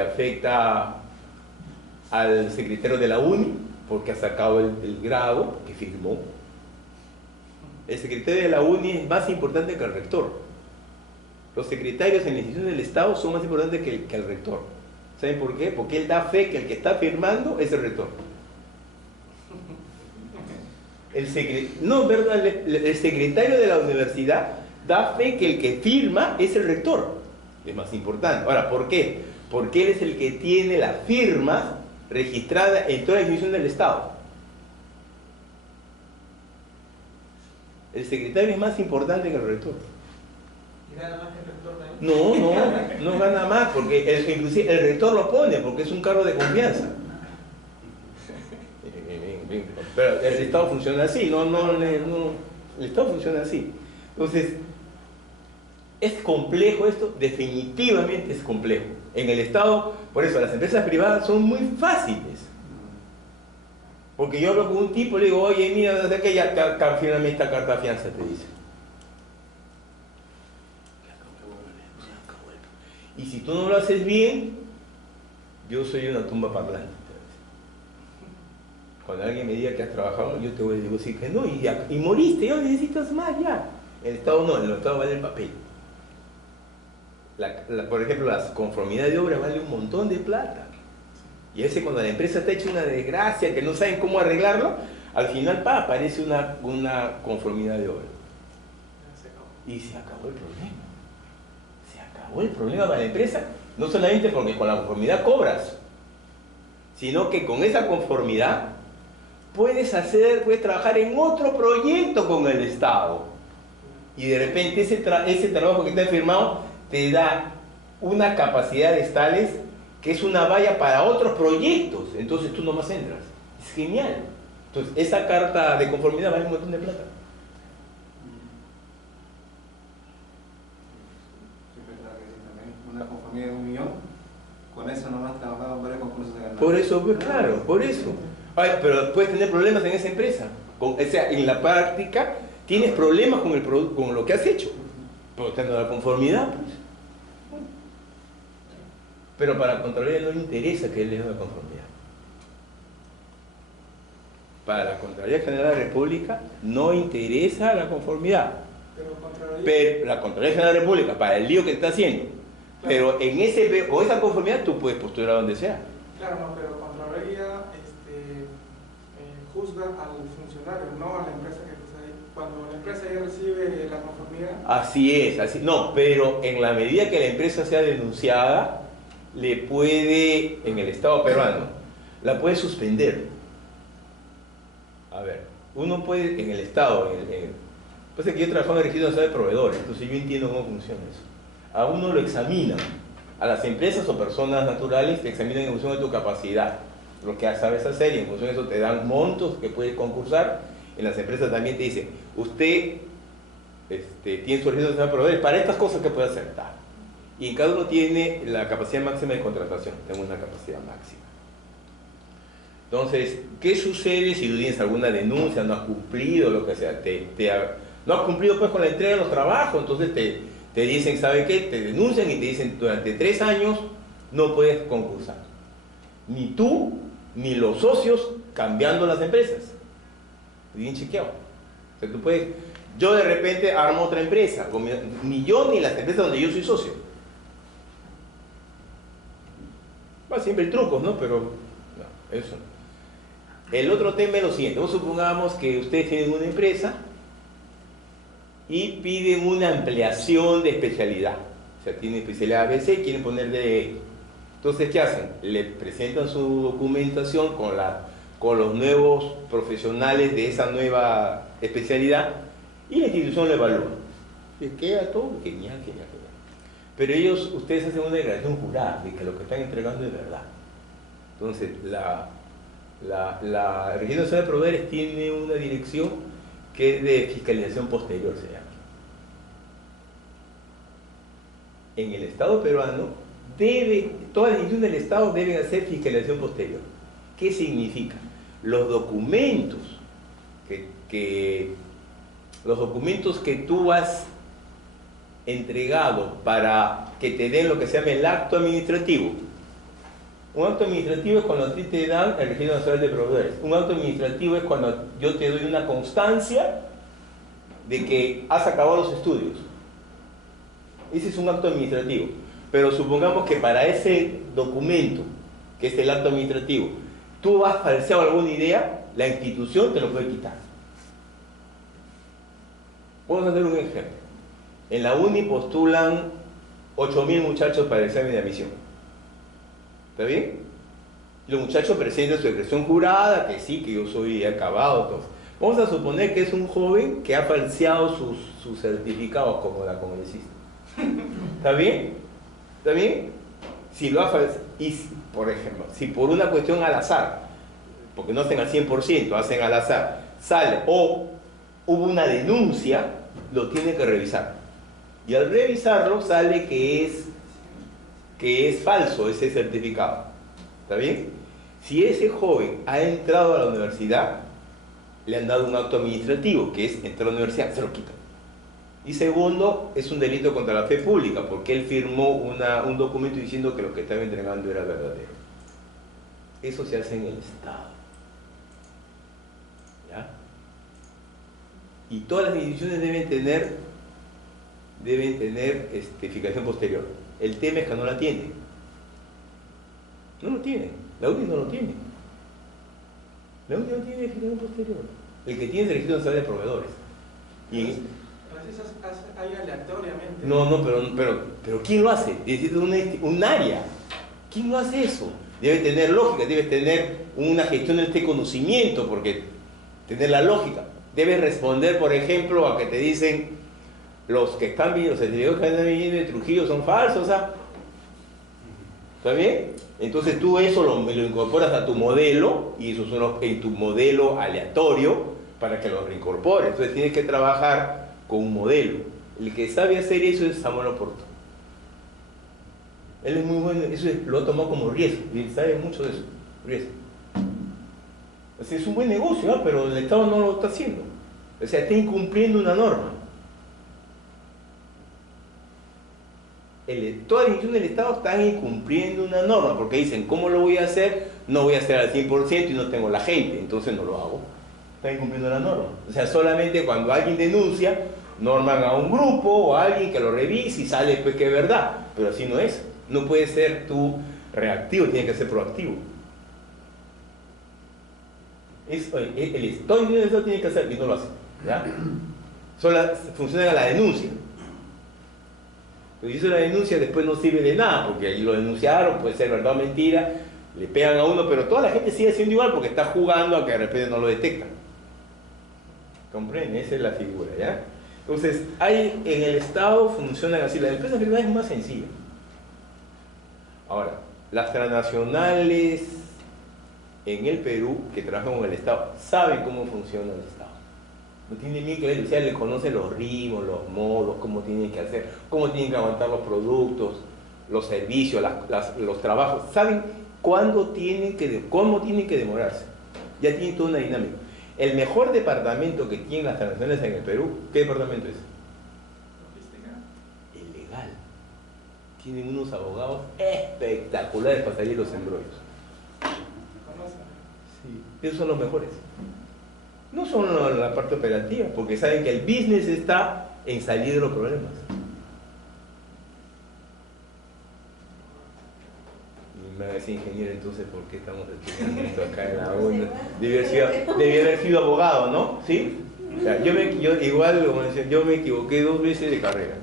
afecta al secretario de la UNI, porque ha sacado el grado que firmó. El secretario de la UNI es más importante que el rector. Los secretarios en la institución del Estado son más importantes que el rector. ¿Saben por qué? Porque él da fe que el que está firmando es el rector. El secretario de la universidad da fe que el que firma es el rector. Es más importante. Ahora, ¿por qué? Porque él es el que tiene la firma registrada en toda la institución del Estado. El secretario es más importante que el rector. ¿Y gana más que el rector también? No gana más, porque inclusive el rector lo pone, porque es un cargo de confianza. Pero el Estado funciona así, el Estado funciona así. Entonces, ¿es complejo esto? Definitivamente es complejo. En el Estado, por eso las empresas privadas son muy fáciles. Porque yo hablo con un tipo y le digo, oye, mira, desde que ya fírmame esta carta de fianza, te dice. Y si tú no lo haces bien, yo soy una tumba parlante. Cuando alguien me diga que has trabajado, yo te voy a decir que no, y moriste, ya necesitas más ya. En el Estado no, en el Estado vale el papel. Por ejemplo, la conformidad de obra vale un montón de plata. Y a veces cuando la empresa está hecha una desgracia, que no saben cómo arreglarlo, al final aparece una conformidad de obra. Y se acabó el problema. Se acabó el problema para la empresa, no solamente porque con la conformidad cobras, sino que con esa conformidad puedes trabajar en otro proyecto con el Estado. Y de repente ese trabajo que está firmado te da una capacidad de tales que es una valla para otros proyectos. Entonces tú nomás entras. Es genial. Entonces, esa carta de conformidad vale un montón de plata. Una conformidad de 1 millón, con eso nomás trabajaba varios concursos de ganar. Por eso, pues claro, por eso. Ay, pero puedes tener problemas en esa empresa. O sea, en la práctica tienes problemas con, con lo que has hecho. Por tanto, la conformidad, pues. Pero para la Contraloría no le interesa que él lea la conformidad. Para la Contraloría General de la República no interesa la conformidad. Pero la Contraloría General de la República, para el lío que está haciendo. Pero en ese o esa conformidad tú puedes postular donde sea. Claro, no, pero Contraloría juzga al funcionario, no a la empresa que está ahí. Cuando la empresa ya recibe la conformidad. Así es, así. No, pero en la medida que la empresa sea denunciada, le puede, en el Estado peruano, la puede suspender. A ver, uno puede, en el Estado, pues es que yo trabajo en el Registro Nacional de Proveedores, entonces yo entiendo cómo funciona eso. A uno lo examinan, a las empresas o personas naturales te examinan en función de tu capacidad, lo que sabes hacer, y en función de eso te dan montos que puedes concursar. En las empresas también te dicen, usted tiene su Registro Nacional de Proveedores para estas cosas que puede hacer. Y en cada uno tiene la capacidad máxima de contratación, tenemos una capacidad máxima. Entonces, ¿qué sucede si tú tienes alguna denuncia, no has cumplido, lo que sea? No has cumplido pues con la entrega de los trabajos, entonces te dicen, ¿sabe qué? Te denuncian y te dicen, durante 3 años no puedes concursar. Ni tú, ni los socios cambiando las empresas. Bien chequeado. O sea, tú puedes, yo de repente armo otra empresa, ni yo ni las empresas donde yo soy socio. Va siempre el truco, ¿no? Pero no, eso no. El otro tema es lo siguiente. Supongamos que ustedes tienen una empresa y piden una ampliación de especialidad. O sea, tienen especialidad ABC y quieren poner DE. Entonces, ¿qué hacen? Le presentan su documentación con los nuevos profesionales de esa nueva especialidad y la institución lo evalúa. Les queda todo genial, genial, genial. Pero ustedes hacen una declaración jurada de que lo que están entregando es verdad. Entonces, la Registro Nacional de Proveedores tiene una dirección que es de fiscalización posterior, se llama. En el Estado peruano, todas las instituciones del Estado deben hacer fiscalización posterior. ¿Qué significa? Los documentos que tú has entregado para que te den lo que se llama el acto administrativo. Un acto administrativo es cuando a ti te dan el Registro Nacional de Proveedores. Un acto administrativo es cuando yo te doy una constancia de que has acabado los estudios. Ese es un acto administrativo. Pero supongamos que para ese documento, que es el acto administrativo, tú has falseado alguna idea, la institución te lo puede quitar. Vamos a hacer un ejemplo. En la uni postulan 8.000 muchachos para el examen de admisión. ¿Está bien? Los muchachos presentan su declaración jurada, que sí, que yo soy acabado. Todo. Vamos a suponer que es un joven que ha falseado sus certificados como la congresista. ¿Está bien? ¿Está bien? Si lo ha falseado, y por ejemplo, si por una cuestión al azar, porque no hacen al 100%, hacen al azar, sale o hubo una denuncia, lo tiene que revisar. Y al revisarlo sale que es falso ese certificado. ¿Está bien? Si ese joven ha entrado a la universidad, le han dado un acto administrativo, que es entrar a la universidad, se lo quitan. Y segundo, es un delito contra la fe pública, porque él firmó un documento diciendo que lo que estaba entregando era verdadero. Eso se hace en el Estado. ¿Ya? Y todas las instituciones deben tener fiscalización posterior. El tema es que no la tiene. No lo tiene. La UNI no lo tiene. La UNI no tiene fiscalización posterior. El que tiene es el Registro Nacional de Proveedores. Y a veces hay aleatoriamente. no, pero ¿quién lo hace? Necesita un área. ¿Quién lo hace eso? Debe tener lógica, debe tener una gestión de este conocimiento, porque tener la lógica. Debes responder, por ejemplo, a que te dicen los que están viniendo, los certificados que están viniendo de Trujillo son falsos, ¿Está bien? Entonces tú eso lo incorporas a tu modelo y eso son en tu modelo aleatorio para que lo reincorpores. Entonces tienes que trabajar con un modelo. El que sabe hacer eso es Samuel Oporto. Él es muy bueno, eso lo ha tomado como riesgo y sabe mucho de eso, riesgo. O sea, es un buen negocio, ¿no? Pero el Estado no lo está haciendo. O sea, está incumpliendo una norma. Todas las instituciones del Estado están incumpliendo una norma porque dicen, ¿cómo lo voy a hacer? No voy a hacer al 100% y no tengo la gente, entonces no lo hago. Están incumpliendo la norma. O sea, solamente cuando alguien denuncia, norman a un grupo o a alguien que lo revise y sale pues que es verdad. Pero así no es. No puede ser tú reactivo, tiene que ser proactivo. El Estado tiene que hacer y no lo hace. ¿Ya? Solo funciona la denuncia. Pero si hizo la denuncia después no sirve de nada, porque ahí lo denunciaron, puede ser verdad o mentira, le pegan a uno, pero toda la gente sigue siendo igual porque está jugando a que de repente no lo detectan. ¿Comprenden? Esa es la figura, ¿ya? Entonces, en el Estado funcionan así, la empresa privada es más sencilla. Ahora, las transnacionales en el Perú que trabajan con el Estado saben cómo funciona el Estado. No tienen bien que ver, o sea, le conocen los ritmos, los modos, cómo tienen que hacer, cómo tienen que aguantar los productos, los servicios, los trabajos. Saben cómo tienen que demorarse. Ya tienen toda una dinámica. El mejor departamento que tienen las transnacionales en el Perú, ¿qué departamento es? El legal. Tienen unos abogados espectaculares para salir los embrollos. Sí, esos son los mejores. No son la parte operativa, porque saben que el business está en salir de los problemas. Y me va a decir, ingeniero, entonces, ¿por qué estamos estudiando esto acá en la UNA? Debía haber sido abogado, ¿no? ¿Sí? O sea, yo igual, como decía, yo me equivoqué 2 veces de carrera.